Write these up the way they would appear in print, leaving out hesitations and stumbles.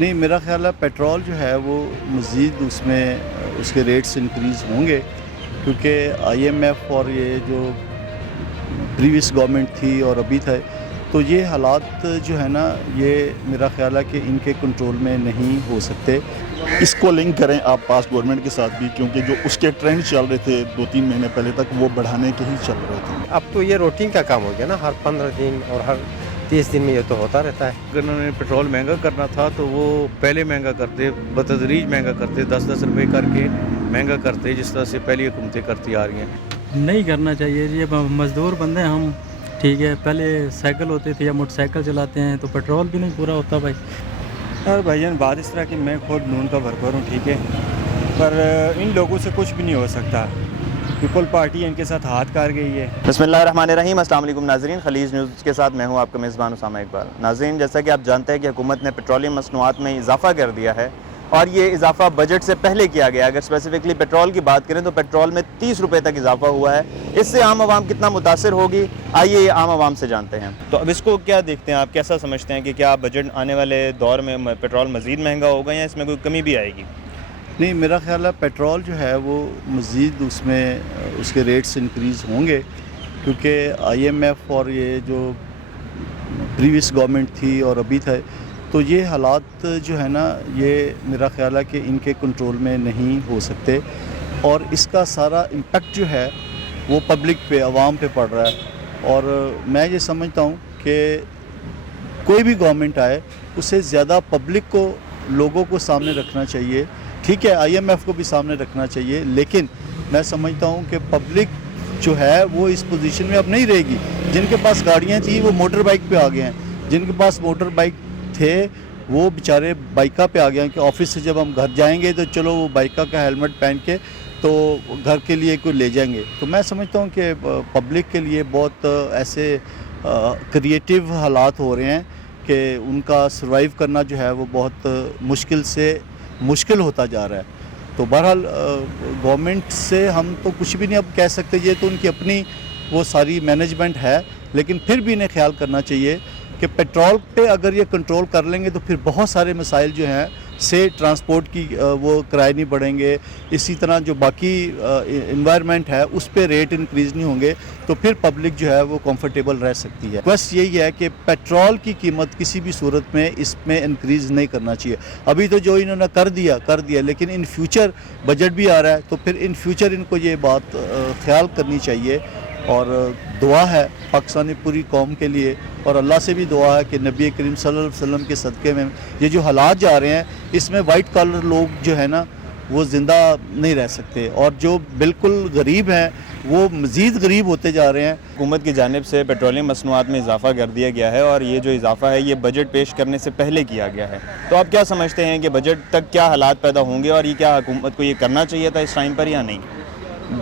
نہیں، میرا خیال ہے پیٹرول جو ہے وہ مزید اس میں اس کے ریٹس انکریز ہوں گے، کیونکہ آئی ایم ایف اور یہ جو پریویس گورنمنٹ تھی اور ابھی تھا، تو یہ حالات جو ہے نا، یہ میرا خیال ہے کہ ان کے کنٹرول میں نہیں ہو سکتے۔ اس کو لنک کریں آپ پاسٹ گورنمنٹ کے ساتھ بھی، کیونکہ جو اس کے ٹرینڈ چل رہے تھے 2-3 مہینے پہلے تک، وہ بڑھانے کے ہی چل رہے تھے۔ اب تو یہ روٹین کا کام ہو گیا نا، ہر 15 دن اور ہر 30 دن میں یہ تو ہوتا رہتا ہے۔ اگر انہوں نے پیٹرول مہنگا کرنا تھا تو وہ پہلے مہنگا کرتے، بتدریج مہنگا کرتے، 10-10 روپے کر کے مہنگا کرتے، جس طرح سے پہلی حکومتیں کرتی آ رہی ہیں۔ نہیں کرنا چاہیے، یہ مزدور بندے ہیں ہم، ٹھیک ہے، پہلے سائیکل ہوتے تھے یا موٹر سائیکل چلاتے ہیں تو پیٹرول بھی نہیں پورا ہوتا بھائی۔ اور بھائی جان بات اس طرح کہ میں خود نون کا ورکر ہوں، ٹھیک ہے، پر ان لوگوں سے کچھ بھی نہیں ہو سکتا۔ پیپل پارٹی ان کے ساتھ ہاتھ کار گئی ہے۔ بسم اللہ الرحمن الرحیم، السلام علیکم ناظرین، خلیج نیوز کے ساتھ میں ہوں آپ کا میزبان اسامہ اقبال۔ ناظرین، جیسا کہ آپ جانتے ہیں کہ حکومت نے پیٹرولیم مصنوعات میں اضافہ کر دیا ہے، اور یہ اضافہ بجٹ سے پہلے کیا گیا۔ اگر اسپیسیفکلی پیٹرول کی بات کریں تو پیٹرول میں 30 روپے تک اضافہ ہوا ہے۔ اس سے عام عوام کتنا متاثر ہوگی، آئیے یہ عام عوام سے جانتے ہیں۔ تو اب اس کو کیا دیکھتے ہیں آپ، کیسا سمجھتے ہیں کہ کیا بجٹ آنے والے دور میں پیٹرول مزید مہنگا ہوگا یا اس میں کوئی کمی بھی آئے گی؟ نہیں، میرا خیال ہے پیٹرول جو ہے وہ مزید اس میں اس کے ریٹس انکریز ہوں گے، کیونکہ آئی ایم ایف اور یہ جو پریویس گورنمنٹ تھی اور ابھی تھا، تو یہ حالات جو ہے نا، یہ میرا خیال ہے کہ ان کے کنٹرول میں نہیں ہو سکتے، اور اس کا سارا امپیکٹ جو ہے وہ پبلک پہ، عوام پہ پڑ رہا ہے۔ اور میں یہ سمجھتا ہوں کہ کوئی بھی گورنمنٹ آئے، اس سے زیادہ پبلک کو، لوگوں کو سامنے رکھنا چاہیے۔ ٹھیک ہے، آئی ایم ایف کو بھی سامنے رکھنا چاہیے، لیکن میں سمجھتا ہوں کہ پبلک جو ہے وہ اس پوزیشن میں اب نہیں رہے گی۔ جن کے پاس گاڑیاں تھیں وہ موٹر بائک پہ آ گئے ہیں، جن کے پاس موٹر بائک تھے وہ بیچارے بائکہ پہ آ گئے ہیں کہ آفس سے جب ہم گھر جائیں گے تو چلو وہ بائکہ کا ہیلمٹ پہن کے تو گھر کے لیے کوئی لے جائیں گے۔ تو میں سمجھتا ہوں کہ پبلک کے لیے بہت ایسے کریٹیو حالات ہو رہے ہیں کہ ان کا سروائیو کرنا جو ہے وہ بہت مشکل ہوتا جا رہا ہے۔ تو بہرحال گورنمنٹ سے ہم تو کچھ بھی نہیں اب کہہ سکتے، یہ تو ان کی اپنی وہ ساری مینجمنٹ ہے، لیکن پھر بھی انہیں خیال کرنا چاہیے کہ پیٹرول پہ اگر یہ کنٹرول کر لیں گے تو پھر بہت سارے مسائل جو ہیں سے ٹرانسپورٹ کی وہ کرائے نہیں بڑھیں گے، اسی طرح جو باقی انوائرمنٹ ہے اس پہ ریٹ انکریز نہیں ہوں گے، تو پھر پبلک جو ہے وہ کمفرٹیبل رہ سکتی ہے۔ بس یہی ہے کہ پیٹرول کی قیمت کسی بھی صورت میں اس میں انکریز نہیں کرنا چاہیے۔ ابھی تو جو انہوں نے کر دیا، لیکن ان فیوچر بجٹ بھی آ رہا ہے، تو پھر ان فیوچر ان کو یہ بات خیال کرنی چاہیے، اور دعا ہے پاکستانی پوری قوم کے لیے، اور اللہ سے بھی دعا ہے کہ نبی کریم صلی اللہ علیہ وسلم کے صدقے میں یہ جو حالات جا رہے ہیں، اس میں وائٹ کالر لوگ جو ہے نا وہ زندہ نہیں رہ سکتے، اور جو بالکل غریب ہیں وہ مزید غریب ہوتے جا رہے ہیں۔ حکومت کی جانب سے پیٹرولیم مصنوعات میں اضافہ کر دیا گیا ہے، اور یہ جو اضافہ ہے یہ بجٹ پیش کرنے سے پہلے کیا گیا ہے۔ تو آپ کیا سمجھتے ہیں کہ بجٹ تک کیا حالات پیدا ہوں گے، اور یہ کیا حکومت کو یہ کرنا چاہیے تھا اس ٹائم پر یا نہیں؟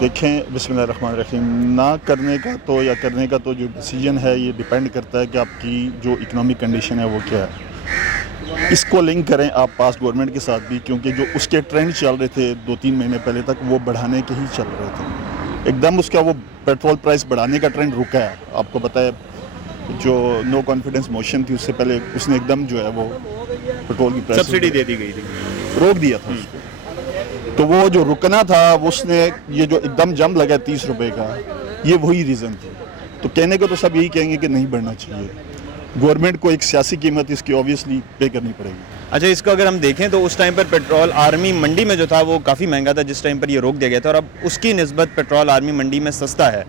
دیکھیں، بسم اللہ الرحمن الرحیم، نہ کرنے کا تو یا کرنے کا تو جو ڈیسیجن ہے یہ ڈیپینڈ کرتا ہے کہ آپ کی جو اکنامک کنڈیشن ہے وہ کیا ہے۔ اس کو لنک کریں آپ پاسٹ گورنمنٹ کے ساتھ بھی، کیونکہ جو اس کے ٹرینڈ چل رہے تھے 2-3 مہینے پہلے تک، وہ بڑھانے کے ہی چل رہے تھے۔ ایک دم اس کا وہ پیٹرول پرائس بڑھانے کا ٹرینڈ رکا ہے۔ آپ کو پتہ ہے جو نو کانفیڈنس موشن تھی، اس سے پہلے اس نے ایک دم جو ہے وہ پیٹرول کی پرائس سبسڈی دے دی گئی تھی، روک دیا تھا اس کو، تو وہ جو رکنا تھا اس نے یہ جو ایک دم جمپ لگا 30 روپے کا، یہ وہی ریزن تھی۔ تو کہنے کو تو سب یہی کہیں گے کہ نہیں بڑھنا چاہیے، گورنمنٹ کو ایک سیاسی قیمت اس کی اوبویسلی پے کرنی پڑے گی۔ اچھا، اس کو اگر ہم دیکھیں تو اس ٹائم پر پیٹرول آرمی منڈی میں جو تھا وہ کافی مہنگا تھا جس ٹائم پر یہ روک دیا گیا تھا، اور اب اس کی نسبت پیٹرول آرمی منڈی میں سستا ہے،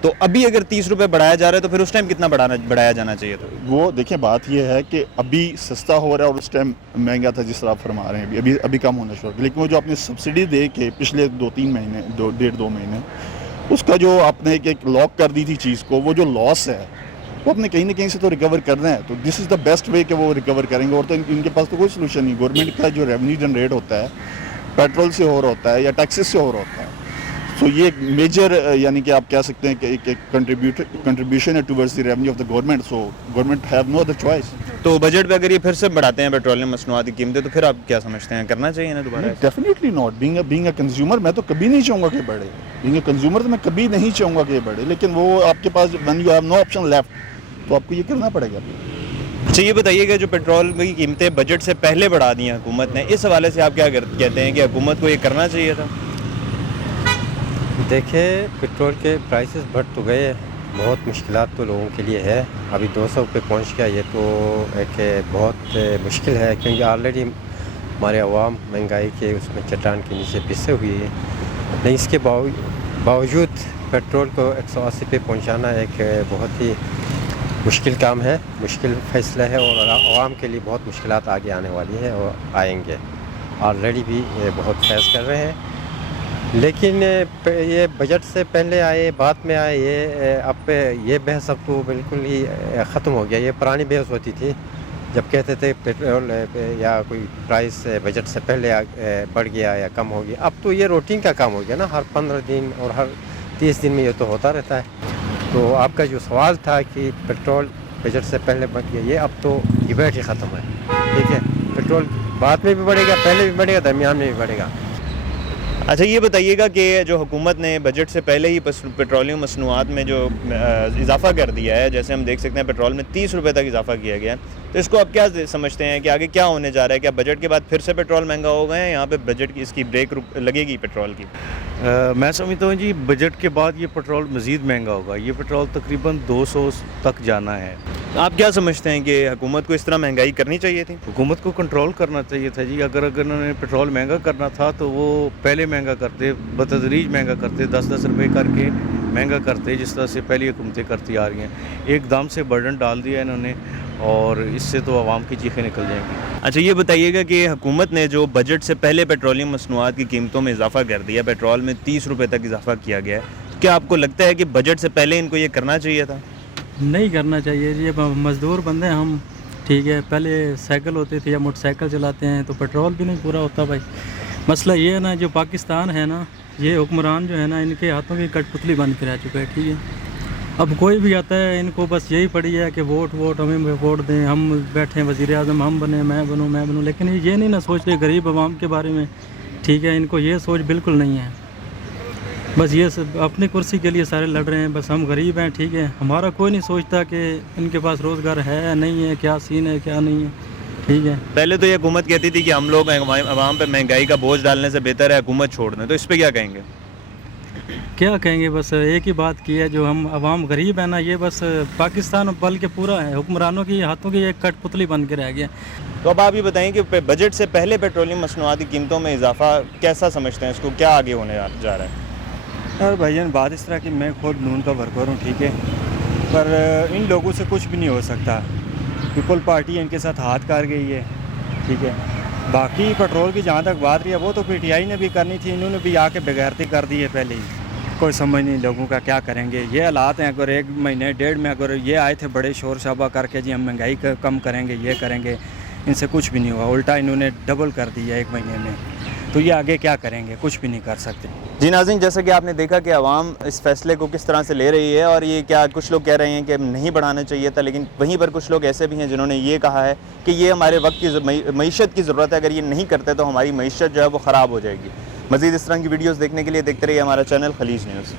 تو ابھی اگر 30 روپے بڑھایا جا رہا ہے تو پھر اس ٹائم کتنا بڑھایا جانا چاہیے تھا؟ وہ دیکھیں، بات یہ ہے کہ ابھی سستا ہو رہا ہے اور اس ٹائم مہنگا تھا، جس طرح آپ فرما رہے ہیں ابھی کم ہونا شروع، لیکن وہ جو آپ نے سبسڈی دے کے پچھلے 2-3 مہینے 1.5-2 مہینے اس کا جو آپ نے ایک لاک کر دی تھی چیز کو، وہ جو لاس ہے وہ آپ نے کہیں نہ کہیں سے تو ریکور کرنا ہے، تو دس از دا بیسٹ وے کہ وہ ریکور کریں گے، اور تو ان کے پاس تو کوئی سلوشن نہیں۔ گورنمنٹ کا جو ریونیو جنریٹ ہوتا ہے پیٹرول سے ہو رہا ہوتا ہے یا ٹیکسز سے ہو رہا ہوتا ہے، سو یہ ایک میجر یعنی کہ آپ کہہ سکتے ہیں کہ ایک کنٹریبیوشن ہے towards the revenue of the government, so government have no other choice. تو بجٹ پہ اگر یہ پھر سے بڑھاتے ہیں پیٹرولیم مصنوعات کی قیمتیں، تو پھر آپ کیا سمجھتے ہیں، کرنا چاہیے نا دوبارہ؟ Definitely not, being a consumer میں تو کبھی نہیں چاہوں گا کہ بڑھے، بینگ اے کنزیومر تو میں کبھی نہیں چاہوں گا کہ بڑھے، لیکن وہ آپ کے پاس when you have no option left تو آپ کو یہ کرنا پڑے گا۔ اچھا یہ بتائیے کہ جو پیٹرول کی قیمتیں بجٹ سے پہلے بڑھا دی ہیں حکومت نے، اس حوالے سے آپ کیا کہتے ہیں کہ حکومت کو یہ کرنا چاہیے تھا؟ دیکھیں پٹرول کے پرائسز بڑھ تو گئے، بہت مشکلات تو لوگوں کے لیے ہے. ابھی 200 پہ پہنچ گیا، یہ تو ایک بہت مشکل ہے، کیونکہ آلریڈی ہمارے عوام مہنگائی کے اس میں چٹان کے نیچے پسے ہوئی ہے. نہیں اس کے باوجود پیٹرول کو 180 پہ پہنچانا ایک بہت ہی مشکل کام ہے، مشکل فیصلہ ہے، اور عوام کے لیے بہت مشکلات آگے آنے والی ہیں اور آئیں گے. آلریڈی بھی بہت فیس کر رہے ہیں، لیکن یہ بجٹ سے پہلے آئے بعد میں آئے، اب یہ بحث اب تو بالکل ہی ختم ہو گیا. یہ پرانی بحث ہوتی تھی جب کہتے تھے پیٹرول یا کوئی پرائس بجٹ سے پہلے بڑھ گیا یا کم ہو گیا. اب تو یہ روٹین کا کام ہو گیا نا، ہر 15 دن اور ہر 30 دن میں یہ تو ہوتا رہتا ہے. تو آپ کا جو سوال تھا کہ پیٹرول بجٹ سے پہلے بڑھ گیا، یہ اب تو ڈبیٹ ہی ختم ہے. ٹھیک ہے، پیٹرول بعد میں بھی بڑھے گا، پہلے بھی بڑھے گا، درمیان میں بھی بڑھے گا. اچھا یہ بتائیے گا کہ جو حکومت نے بجٹ سے پہلے ہی پیٹرولیم مصنوعات میں جو اضافہ کر دیا ہے، جیسے ہم دیکھ سکتے ہیں پیٹرول میں 30 روپے تک اضافہ کیا گیا ہے، تو اس کو آپ کیا سمجھتے ہیں کہ آگے کیا ہونے جا رہا ہے؟ کیا بجٹ کے بعد پھر سے پیٹرول مہنگا ہو گئے ہیں، یہاں پہ بجٹ کی اس کی بریک لگے گی پیٹرول کی؟ میں سمجھتا ہوں جی بجٹ کے بعد یہ پیٹرول مزید مہنگا ہوگا. یہ پیٹرول تقریباً 200 تک جانا ہے. آپ کیا سمجھتے ہیں کہ حکومت کو اس طرح مہنگائی کرنی چاہیے تھی؟ حکومت کو کنٹرول کرنا چاہیے تھا جی. اگر انہوں نے پیٹرول مہنگا کرنا تھا تو وہ پہلے مہنگا کرتے، بتدریج مہنگا کرتے، 10-10 روپے کر کے مہنگا کرتے، جس طرح سے پہلی حکومتیں کرتی آ رہی ہیں. ایک دم سے برڈن ڈال دیا انہوں نے، اور اس سے تو عوام کی چیخیں نکل جائیں گی. اچھا یہ بتائیے گا کہ حکومت نے جو بجٹ سے پہلے پیٹرولیم مصنوعات کی قیمتوں میں اضافہ کر دیا، پیٹرول میں 30 روپے تک اضافہ کیا گیا ہے، کیا آپ کو لگتا ہے کہ بجٹ سے پہلے ان کو یہ کرنا چاہیے تھا؟ نہیں کرنا چاہیے جی. اب مزدور بندے ہیں ہم، ٹھیک ہے. پہلے سائیکل ہوتے تھے یا موٹر سائیکل چلاتے ہیں تو پیٹرول بھی نہیں پورا ہوتا بھائی. مسئلہ یہ ہے نا، جو پاکستان ہے نا، یہ حکمران جو ہے نا، ان کے ہاتھوں کی کٹ پتلی بن کے رہ چکا ہے. ٹھیک ہے، اب کوئی بھی آتا ہے ان کو بس یہی پڑی ہے کہ ووٹ ہمیں ووٹ دیں، ہم بیٹھیں وزیر اعظم ہم بنیں، میں بنوں، لیکن یہ نہیں نا سوچ رہے غریب عوام کے بارے میں. ٹھیک ہے، ان کو یہ سوچ بالکل نہیں ہے. بس یہ سب اپنی کرسی کے لیے سارے لڑ رہے ہیں. بس ہم غریب ہیں، ٹھیک ہے. ہمارا کوئی نہیں سوچتا کہ ان کے پاس روزگار ہے نہیں ہے، کیا سین ہے کیا نہیں ہے. ٹھیک ہے، پہلے تو یہ حکومت کہتی تھی کہ ہم لوگ عوام پہ مہنگائی کا بوجھ ڈالنے سے بہتر ہے حکومت چھوڑ دیں، تو اس پہ کیا کہیں گے؟ کیا کہیں گے، بس ایک ہی بات کی ہے، جو ہم عوام غریب ہیں نا، یہ بس پاکستان بلکہ پورا ہے حکمرانوں کی ہاتھوں کی ایک کٹ پتلی بن کے رہ گیا. تو اب آپ یہ بتائیں کہ بجٹ سے پہلے پیٹرولیم مصنوعات کی قیمتوں میں اضافہ کیسا سمجھتے ہیں، اس کو کیا آگے ہونے جا رہا ہے؟ اور بھائی جان بات اس طرح کہ میں خود نون کا ورکر ہوں، ٹھیک ہے، پر ان لوگوں سے کچھ بھی نہیں ہو سکتا. پیپل پارٹی ان کے ساتھ ہاتھ کر گئی ہے، ٹھیک ہے. باقی پیٹرول کی جہاں تک بات رہی ہے، وہ تو پی ٹی آئی نے بھی کرنی تھی، انہوں نے بھی آ کے بغیرتی کر دی ہے پہلے ہی. کوئی سمجھ نہیں لوگوں کا کیا کریں گے. یہ حالات ہیں، اگر 1 مہینے 1.5 میں اگر یہ آئے تھے بڑے شور شابہ کر کے جی ہم مہنگائی کم کریں گے، یہ کریں گے، ان سے کچھ بھی نہیں ہوا. الٹا انہوں نے ڈبل کر دیا 1 مہینے میں. تو یہ آگے کیا کریں گے؟ کچھ بھی نہیں کر سکتے. جی ناظرین، جیسا کہ آپ نے دیکھا کہ عوام اس فیصلے کو کس طرح سے لے رہی ہے، اور یہ کیا کچھ لوگ کہہ رہے ہیں کہ نہیں بڑھانا چاہیے تھا، لیکن وہیں پر کچھ لوگ ایسے بھی ہیں جنہوں نے یہ کہا ہے کہ یہ ہمارے وقت کی معیشت کی ضرورت ہے، اگر یہ نہیں کرتے تو ہماری معیشت جو ہے وہ خراب ہو جائے گی. مزید اس طرح کی ویڈیوز دیکھنے کے لیے دیکھتے رہیے ہمارا چینل خلیج نیوز.